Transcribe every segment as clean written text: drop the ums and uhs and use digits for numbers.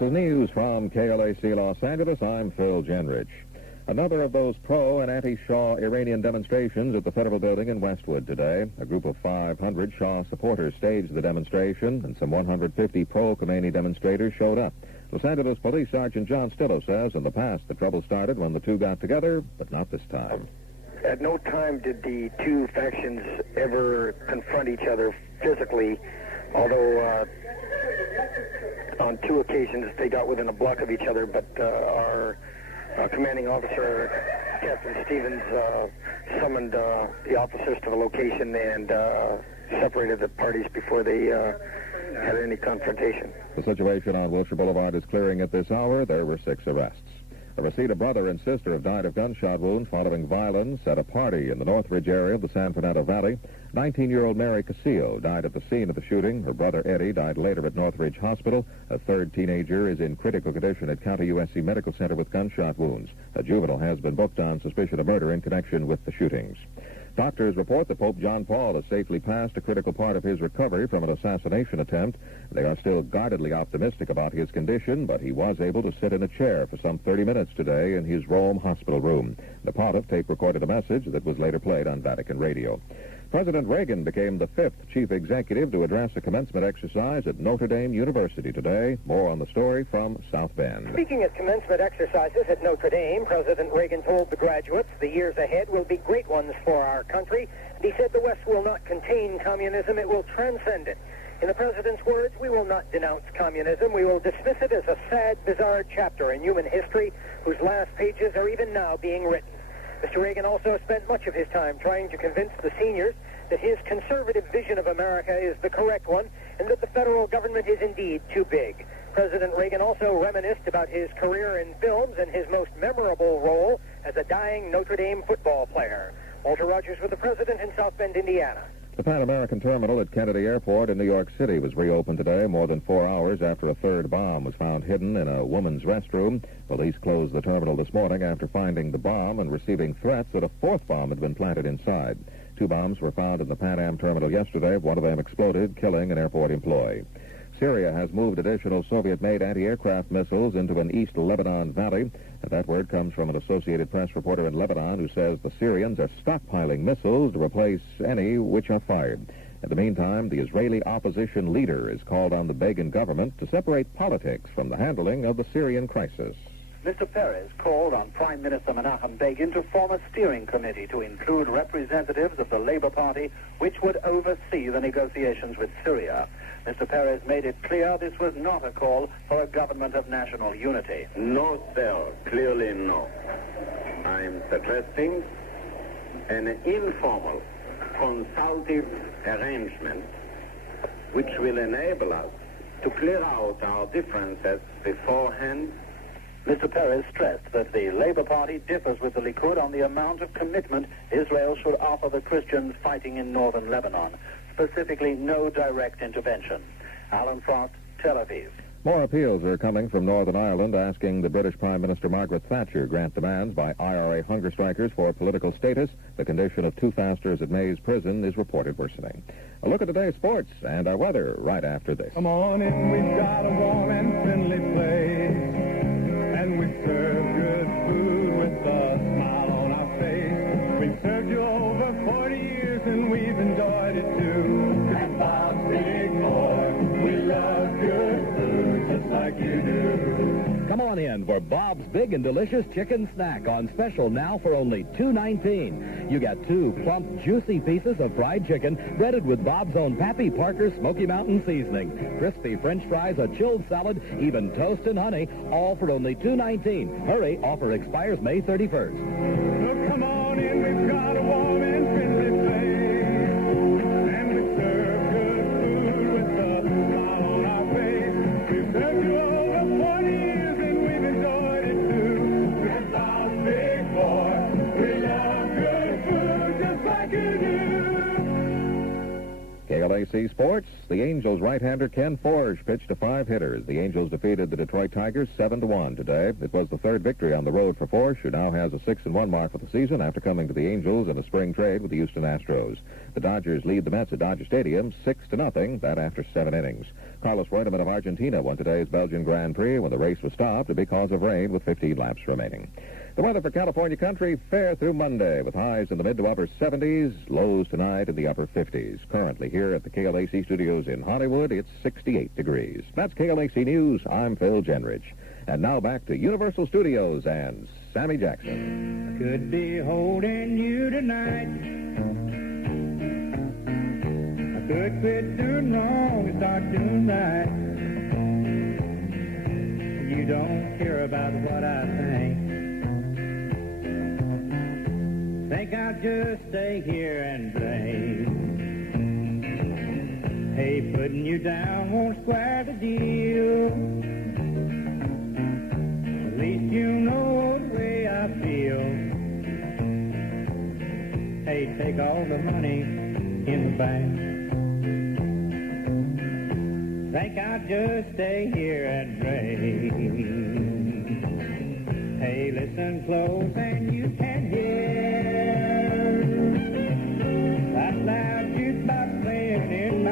This is news from KLAC Los Angeles. I'm Phil Genrich. Another of those pro- and anti-Shah Iranian demonstrations at the Federal Building in Westwood today. A group of 500 Shah supporters staged the demonstration, and some 150 pro-Khomeini demonstrators showed up. Los Angeles Police Sergeant John Stillo says in the past the trouble started when the two got together, but not this time. At no time did the two factions ever confront each other physically, although on two occasions they got within a block of each other, but our commanding officer, Captain Stevens, summoned the officers to the location and separated the parties before they had any confrontation. The situation on Wilshire Boulevard is clearing at this hour. There were 6 arrests. A Reseda brother and sister have died of gunshot wounds following violence at a party in the Northridge area of the San Fernando Valley. 19-year-old Mary Casillo died at the scene of the shooting. Her brother Eddie died later at Northridge Hospital. A third teenager is in critical condition at County USC Medical Center with gunshot wounds. A juvenile has been booked on suspicion of murder in connection with the shootings. Doctors report that Pope John Paul has safely passed a critical part of his recovery from an assassination attempt. They are still guardedly optimistic about his condition, but he was able to sit in a chair for some 30 minutes today in his Rome hospital room. The pontiff tape-recorded a message that was later played on Vatican radio. President Reagan became the 5th chief executive to address a commencement exercise at Notre Dame University today. More on the story from South Bend. Speaking at commencement exercises at Notre Dame, President Reagan told the graduates the years ahead will be great ones for our country. And he said the West will not contain communism, it will transcend it. In the president's words, we will not denounce communism. We will dismiss it as a sad, bizarre chapter in human history whose last pages are even now being written. Mr. Reagan also spent much of his time trying to convince the seniors that his conservative vision of America is the correct one and that the federal government is indeed too big. President Reagan also reminisced about his career in films and his most memorable role as a dying Notre Dame football player. Walter Rogers with the president in South Bend, Indiana. The Pan American Terminal at Kennedy Airport in New York City was reopened today more than 4 hours after a third bomb was found hidden in a woman's restroom. Police closed the terminal this morning after finding the bomb and receiving threats that a 4th bomb had been planted inside. 2 bombs were found in the Pan Am terminal yesterday. One of them exploded, killing an airport employee. Syria has moved additional Soviet-made anti-aircraft missiles into an East Lebanon valley. And that word comes from an Associated Press reporter in Lebanon who says the Syrians are stockpiling missiles to replace any which are fired. In the meantime, the Israeli opposition leader has called on the Begin government to separate politics from the handling of the Syrian crisis. Mr. Peres called on Prime Minister Menachem Begin to form a steering committee to include representatives of the Labour Party, which would oversee the negotiations with Syria. Mr. Peres made it clear this was not a call for a government of national unity. No, sir. Clearly no. I'm suggesting an informal, consultative arrangement which will enable us to clear out our differences beforehand. Mr. Peres stressed that the Labour Party differs with the Likud on the amount of commitment Israel should offer the Christians fighting in northern Lebanon, specifically no direct intervention. Alan Frost, Tel Aviv. More appeals are coming from Northern Ireland asking the British Prime Minister Margaret Thatcher grant demands by IRA hunger strikers for political status. The condition of 2 fasters at Mays Prison is reported worsening. A look at today's sports and our weather right after this. Come on in, we've got a warm and friendly place. And we serve good food with a smile on our face. We've served you over 40 years and we've enjoyed it too. And Bob's Big Boy, we love good food just like you do. Come on in for Bob's Big and Delicious Chicken Snack on special now for only $2.19. You get 2 plump, juicy pieces of fried chicken breaded with Bob's own Pappy Parker Smoky Mountain seasoning, crispy French fries, a chilled salad, even toast and honey, all for only $2.19. Hurry, offer expires May 31st. So come on in, we've got a warm and friendly place. And we serve good food with a smile on our face. We've served you over 40 years and we've enjoyed it too. With Bob's Big Boy, we love good food just like you do. KLAC KLAC Sports, the Angels right-hander Ken Forge pitched to 5 hitters. The Angels defeated the Detroit Tigers 7-1 today. It was the 3rd victory on the road for Forge, who now has a 6-1 mark for the season after coming to the Angels in a spring trade with the Houston Astros. The Dodgers lead the Mets at Dodger Stadium 6-0, that after 7 innings. Carlos Reutemann of Argentina won today's Belgian Grand Prix when the race was stopped because of rain with 15 laps remaining. The weather for California country, fair through Monday, with highs in the mid to upper 70s, lows tonight in the upper 50s. Currently here at the KLAC studios in Hollywood, it's 68 degrees. That's KLAC News. I'm Phil Genrich. And now back to Universal Studios and Sammy Jackson. Could be holding you tonight. I could quit doing wrong and start doing right. You don't care about what I think. Think I'll just stay here and play. Hey, putting you down won't square the deal. At least you know the way I feel. Hey, take all the money in the bank. Think I'll just stay here and pray. Hey, listen close and you can hear that loud jukebox playing in my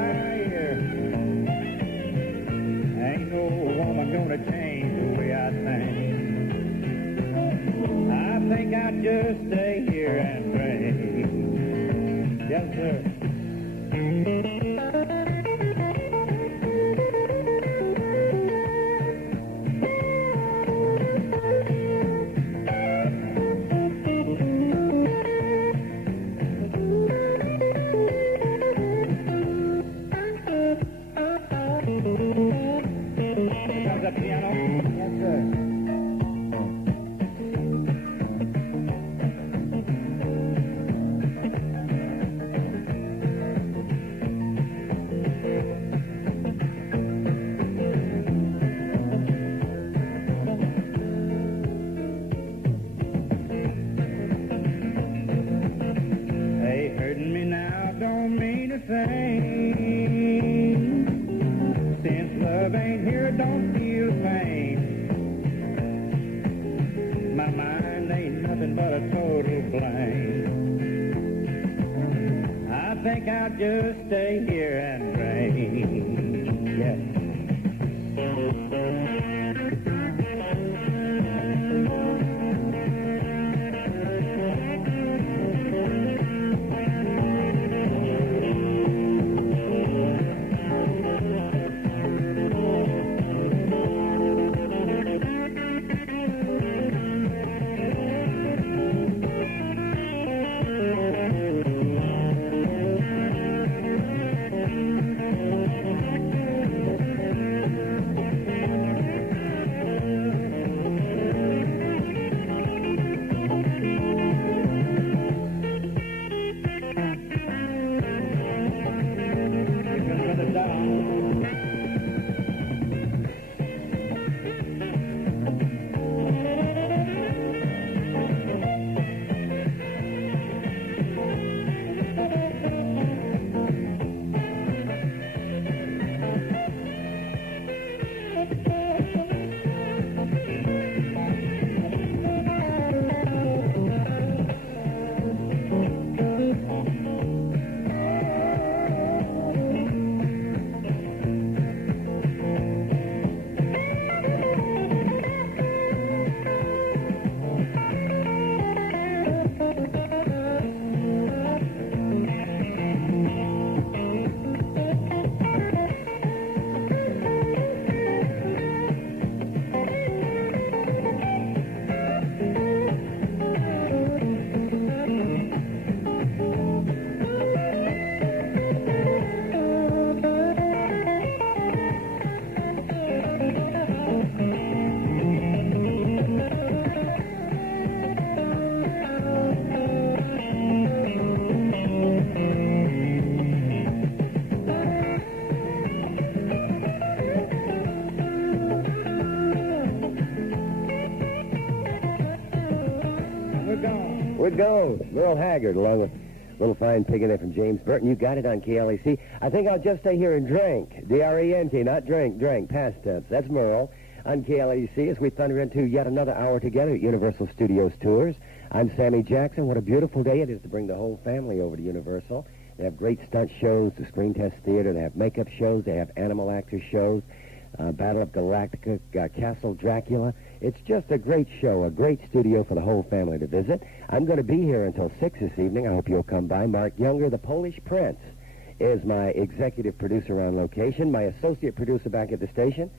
ear. Ain't no woman gonna change the way I think. I think I'll just stay here and pray. Yes, sir. Since love ain't here, don't feel pain. My mind ain't nothing but a total blank. I think I'll just stay here and pray. Yeah. We're gone. Merle Haggard, along with Little fine pig in there from James Burton. You got it on KLAC. I think I'll just stay here and drink. D-R-E-N-K, not drink, past tense. That's Merle on KLAC as we thunder into yet another hour together at Universal Studios Tours. I'm Sammy Jackson. What a beautiful day it is to bring the whole family over to Universal. They have great stunt shows, the Screen Test Theater. They have makeup shows. They have animal actor shows, Battle of Galactica, Castle Dracula. It's just a great show, a great studio for the whole family to visit. I'm going to be here until 6 this evening. I hope you'll come by. Mark Younger, the Polish Prince, is my executive producer on location. My associate producer back at the station,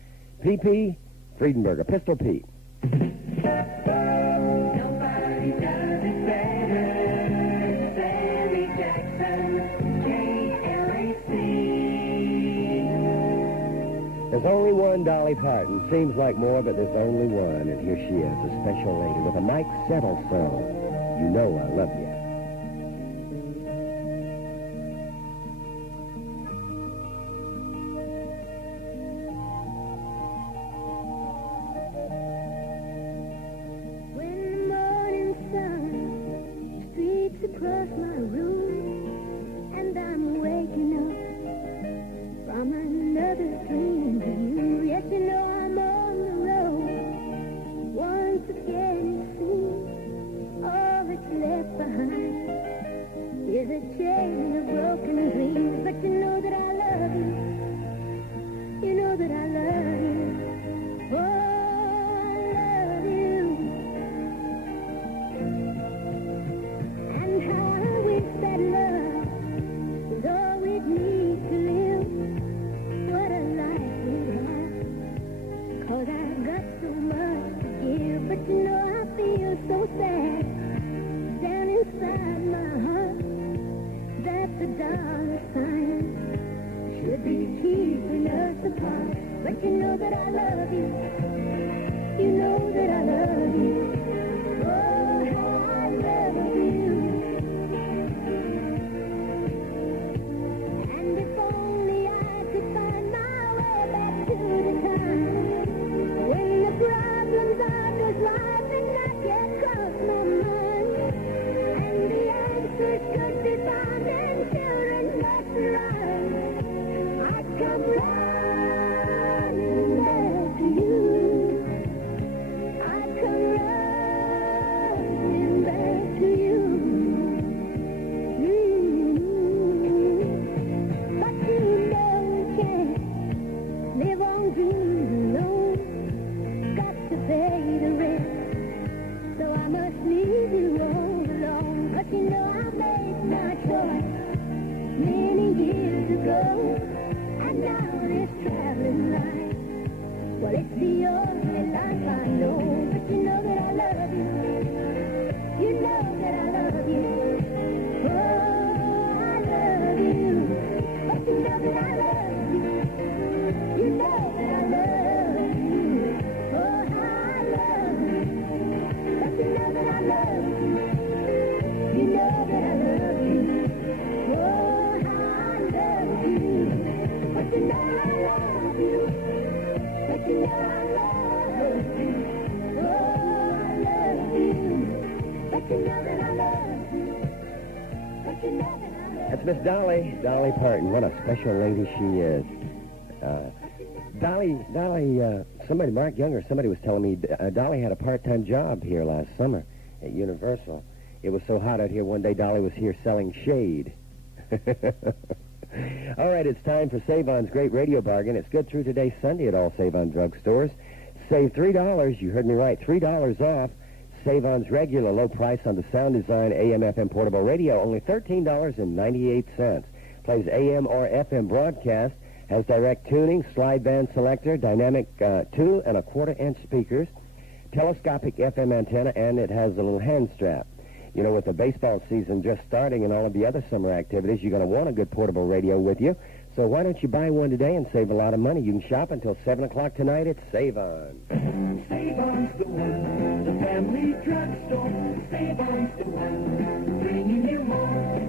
P.P. Friedenberger, Pistol Pete. There's only one Dolly Parton. Seems like more, but there's only one. And here she is, a special lady with a Mike Settle song. You know I love you. When the morning sun streaks across my room and I'm waking up from another dream to you. Yes, you know I'm on the road. Once again, it seems all that's left behind is a chain of broken dreams. But you know that I love you. You know that I love you. Oh, I love you. And how I wish that love was all we'd need to live. What a life we'd have. 'Cause I've got so much to give. But you know I feel so sad down inside my heart that the dollar sign should be keeping us apart. But you know that I love you. You know that I love you. Oh, how I love you. And if only I could find my way back to the time when the problems of this life had not yet crossed my mind, and the answers could be found in children's nurseries, I'd come running back to you. I'd come running back to you. But you know we can't live on dreams alone. Got to pay the rent, so I must leave you all alone. But you know I made my choice many years ago, and now this traveling life, well, it's the only life I know. But you know that I love you. You know that I love you. Oh, I love you. But you know that I love you. You know that I love you. Oh, how I love you. But you know that I love you. You know that I love you. Oh, how I love you. But you know I love you. But you know I love you. Oh, I love you. But you know that I love you. But you know that I love you. That's Miss Dolly Parton. What a special lady she is. Dolly, somebody, Mark Younger, somebody was telling me Dolly had a part-time job here last summer at Universal. It was so hot out here one day, Dolly was here selling shade. All right, it's time for Save-On's great radio bargain. It's good through today, Sunday, at all Save-On drugstores. Save $3. You heard me right, $3 off. Save-On's regular low price on the Sound Design AM/FM portable radio, only $13.98. Plays AM or FM broadcast, has direct tuning, slide band selector, dynamic 2 and a 1/4-inch speakers, telescopic FM antenna, and it has a little hand strap. You know, with the baseball season just starting and all of the other summer activities, you're going to want a good portable radio with you. So why don't you buy one today and save a lot of money? You can shop until 7 o'clock tonight at Save-On. Save-On's the one, the family drugstore. Save-On's the one, bringing you more.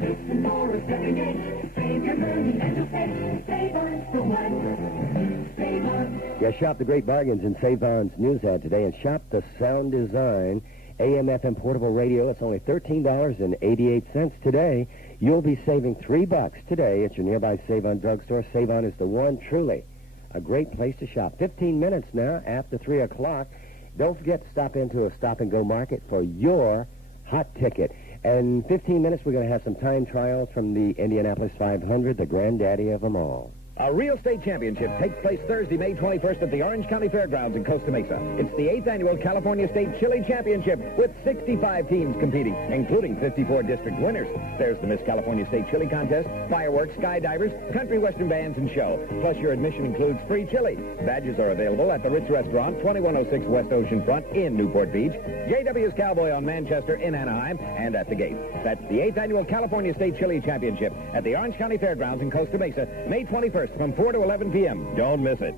Listen more every day. Save your money and you'll save. Save-On's the one. Save-On. Yeah, shop the great bargains in Save-On's news ad today and shop the Sound Design AM/FM portable radio. It's only $13.88 today. You'll be saving $3 today at your nearby Save-On drugstore. Save-On is the one, truly, a great place to shop. 15 minutes now after 3 o'clock. Don't forget to stop into a stop-and-go market for your hot ticket. And 15 minutes, we're going to have some time trials from the Indianapolis 500, the granddaddy of them all. A real state championship takes place Thursday, May 21st at the Orange County Fairgrounds in Costa Mesa. It's the 8th annual California State Chili Championship with 65 teams competing, including 54 district winners. There's the Miss California State Chili Contest, fireworks, skydivers, country western bands, and show. Plus, your admission includes free chili. Badges are available at the Ritz Restaurant, 2106 West Ocean Front in Newport Beach, JW's Cowboy on Manchester in Anaheim, and at the gate. That's the 8th annual California State Chili Championship at the Orange County Fairgrounds in Costa Mesa, May 21st. From 4 to 11 p.m. Don't miss it.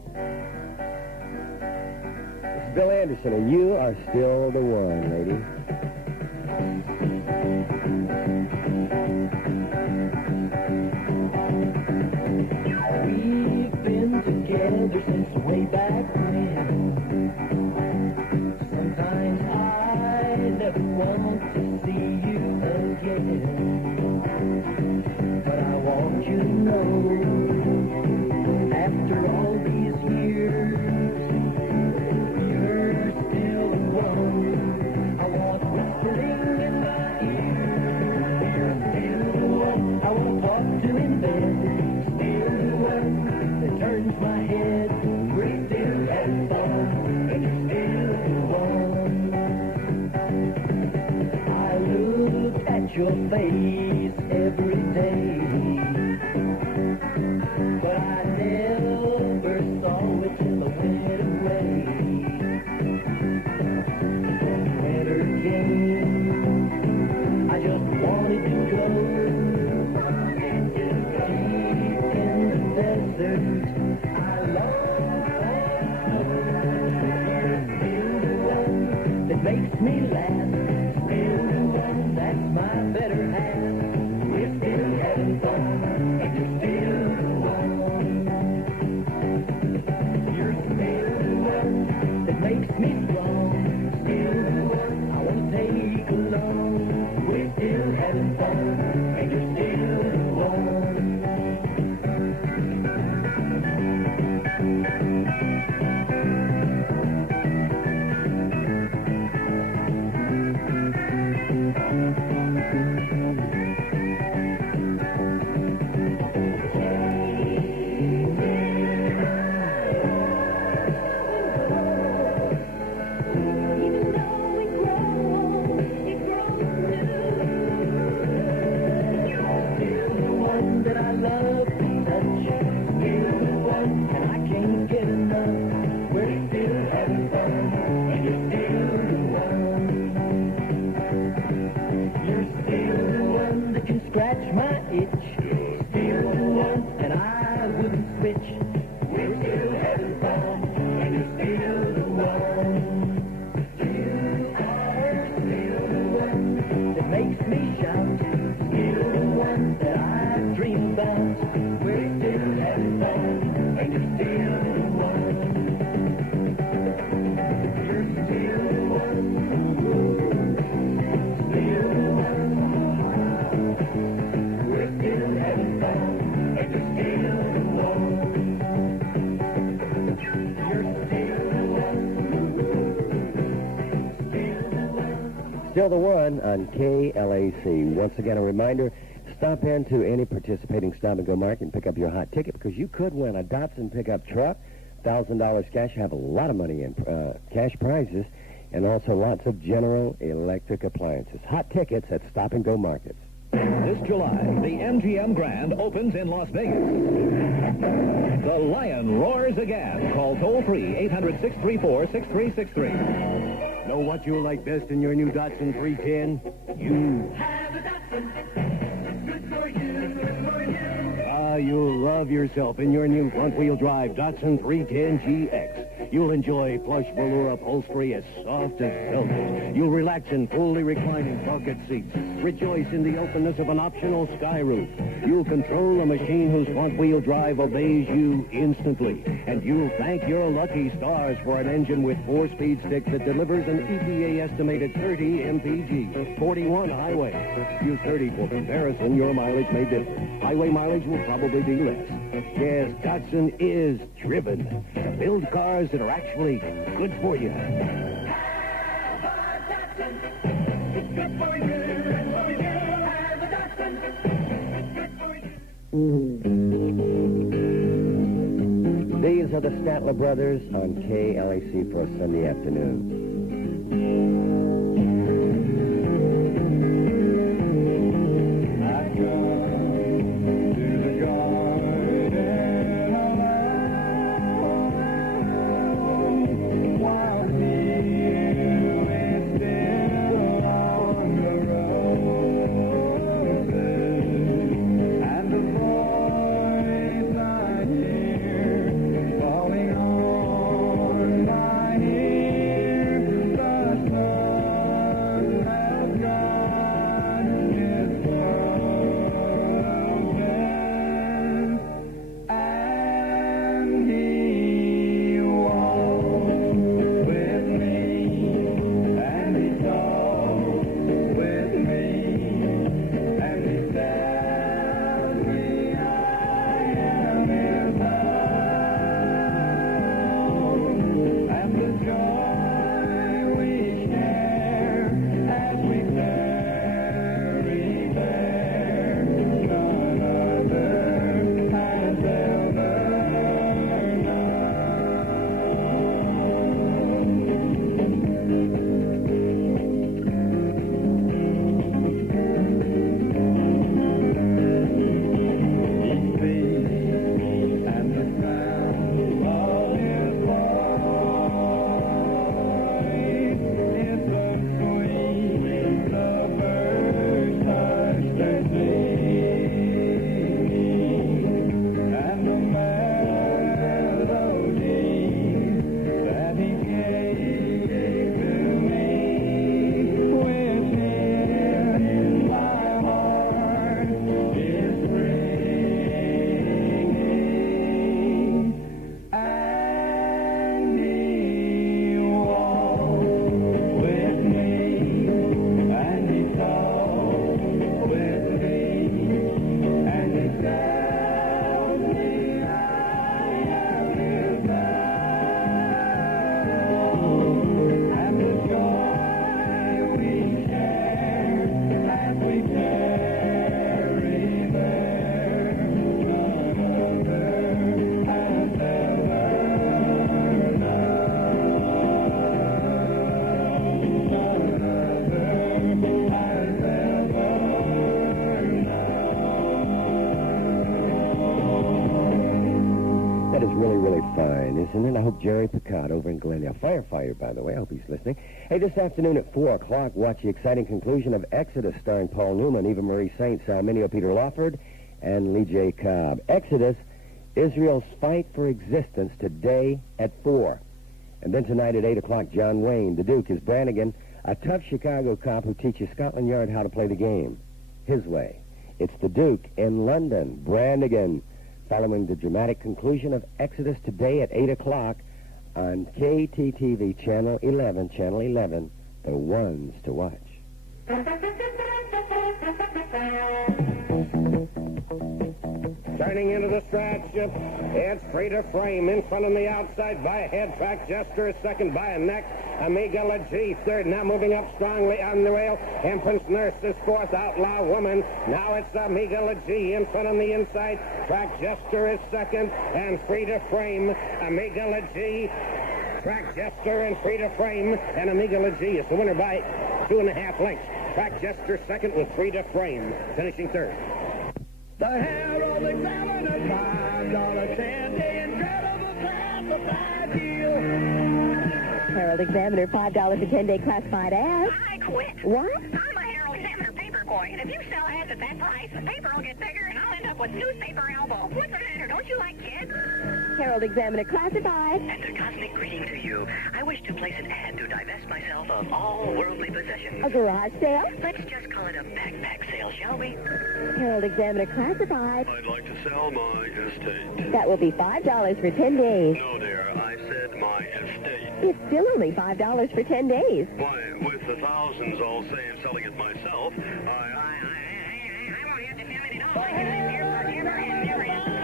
It's Bill Anderson, and you are still the one, lady. We've been together since way back when. Sometimes I never want to see you again. But I want you to know, after all these years, you're still the one. I want whispering in my ear. You're still the one I want to talk to in bed. Still the one that turns my head. We're still having fun, and you're still the one. I look at your face every day, but I never saw it till I went away. When winter came, I just wanted to go deep in the desert. I love that. Still the one that makes me laugh. Still the one that's my better half. We're still having fun, and you're still the one. You're still the one that makes me strong. Still the one I want to take along. We're still having fun, and you're still the one. Even though it grows Still the one that I love to touch. Still the one, and I can't get enough. We're still having fun, and you're still the one. You're still the one that can scratch my itch. Still the one, and I wouldn't switch. We're still having fun, and you're still the one. You are still the one that makes me shout. Still the one that I dream about. We're still having fun, and you're still the one. You're still the one. Still the one. We're still having fun, and you're still the one. You're still the one. Still the one. Still the one on KLAC. Once again, a reminder, stop into any participating stop-and-go market and pick up your hot ticket, because you could win a Datsun pickup truck, $1,000 cash, have a lot of money in cash prizes, and also lots of General Electric appliances. Hot tickets at stop-and-go markets. This July, the MGM Grand opens in Las Vegas. The Lion roars again. Call toll-free 800-634-6363. Know what you'll like best in your new Datsun 310? You. Have a Datsun. Good for you, good for you. You'll love yourself in your new front-wheel drive Datsun 310 GX. You'll enjoy plush velour upholstery as soft as velvet. You'll relax in fully reclining bucket seats. Rejoice in the openness of an optional sky roof. You'll control a machine whose front-wheel drive obeys you instantly. And you'll thank your lucky stars for an engine with 4-speed stick that delivers an EPA-estimated 30 mpg, 41 highway. Use 30 for comparison. Your mileage may differ. Highway mileage will probably be less. Yes, Datsun is driven to build cars that are actually good for you. These are the Statler Brothers on KLAC for a Sunday afternoon. Isn't it? I hope Jerry Picard over in Glendale, firefighter, by the way, I hope he's listening. Hey, this afternoon at 4 o'clock, watch the exciting conclusion of Exodus, starring Paul Newman, Eva Marie Saint, Sal Mineo, Peter Lawford, and Lee J. Cobb. Exodus, Israel's fight for existence, today at 4. And then tonight at 8 o'clock, John Wayne, the Duke, is Brannigan, a tough Chicago cop who teaches Scotland Yard how to play the game his way. It's the Duke in London, Brannigan, following the dramatic conclusion of Exodus today at 8 o'clock on KTTV Channel 11, the ones to watch. Turning into the stretch, it's free to frame in front on the outside by a head. Track Jester, second by a neck. Amiga G, third, now moving up strongly on the rail. Empress Nurse is fourth, Outlaw Woman. Now it's Amiga G in front on the inside. Track Jester is second, and free to frame. Amiga G, Track Jester, and free to frame. And Amiga G is the winner by 2.5 lengths. Track Jester second with free to frame, finishing third. The Herald Examiner, $5 10-day incredible classified deal. Herald Examiner, $5 for 10-day classified ads. I quit. What? I'm a Herald Examiner paper boy, and if you sell ads at that price, the paper will get bigger, and I'll end up with newspaper elbow. What's the matter? Don't you like kids? Herald Examiner classified. And a cosmic greeting to you. I wish to place an ad to divest myself of all worldly possessions. A garage sale? Let's just call it a backpack sale, shall we? Herald Examiner classified. I'd like to sell my estate. That will be $5 for 10 days. No, dear, I said my estate. It's still only $5 for 10 days. Why, with the thousands I'll save selling it myself, I won't have to tell it at all. I can live here forever and never have to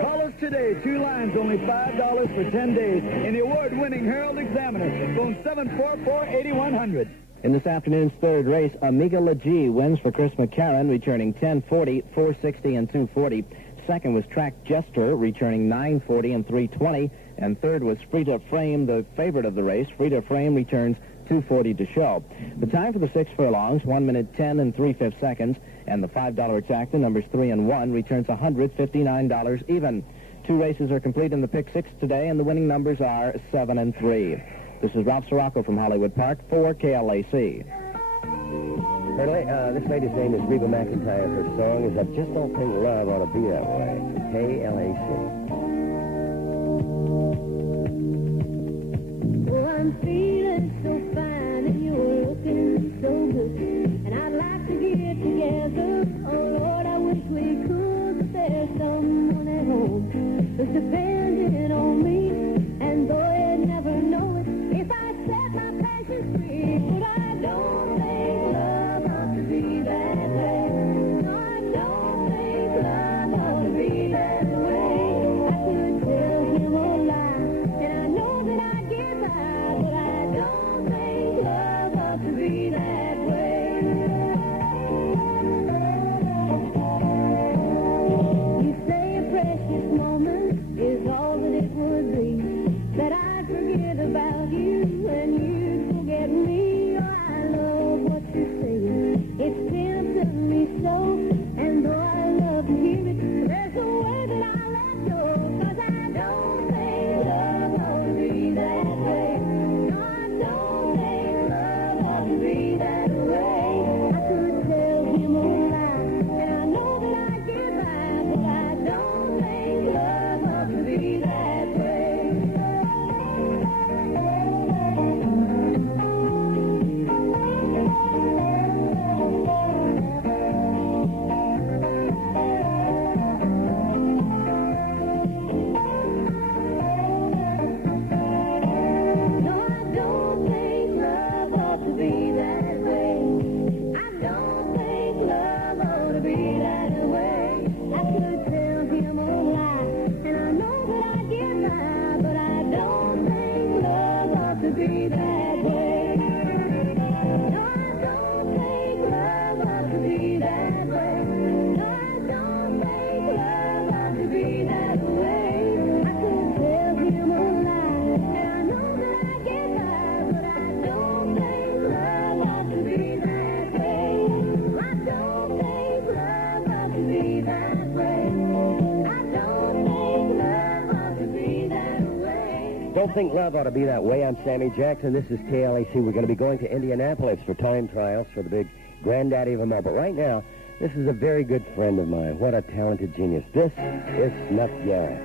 Call us today. 2 lines, only $5 for 10 days. In the award-winning Herald Examiner. Phone 744-8100. In this afternoon's third race, Amiga Legee wins for Chris McCarron, returning 1040, 460, and 240. Second was Track Jester, returning 940 and 320. And third was Frida Frame, the favorite of the race. Frida Frame returns 240 to show. The time for the 6 furlongs, 1 minute 10 and 3/5 seconds. And the $5 exacta, numbers 3 and 1, returns $159 even. 2 races are complete in the pick 6 today, and the winning numbers are 7 and 3. This is Ralph Sirocco from Hollywood Park for KLAC. This lady's name is Reba McEntire. Her song is I Just Don't Think Love Ought to Be That Way. KLAC. Oh, I'm feeling so fine and you're looking so good. And I'd like to get together. Oh, Lord, I wish we could. But there's someone at home who's depending on me. And though I'd never know it, if I set my passion free, but I don't think love ought to be that way. No, I don't think love ought to be that way. I could tell him a lie, and I know that I'd get by, but I don't think love ought to be that way. You say a precious moment is all that it would be, that I'd forget about you and you'd forget me. Oh, I love what you're saying. It's tempting me so, and though I love to hear it, there's a way that I let go, 'cause I don't think love ought to be that way. No, I don't think love ought to be that way. I could tell him a lie, and I know that I'd get by, but I don't think love ought to be that way. No, I don't think love ought to be that way. I don't think love ought to be that way. I could tell him a lie, and I know that I'd get by, but I don't think love ought to be that way. No, I don't think love ought to be that way. No, I don't think love ought to be that way. I could tell him a lie, and I know that I'd get by, but I don't think love ought to be that way. I don't think love ought to be that way. I don't think love ought to be that way. Don't Think Love Ought to Be That Way. I'm Sammy Jackson. This is KLAC. We're going to be going to Indianapolis for time trials for the big granddaddy of them all. But right now, this is a very good friend of mine. What a talented genius. This is Snuff Garrett.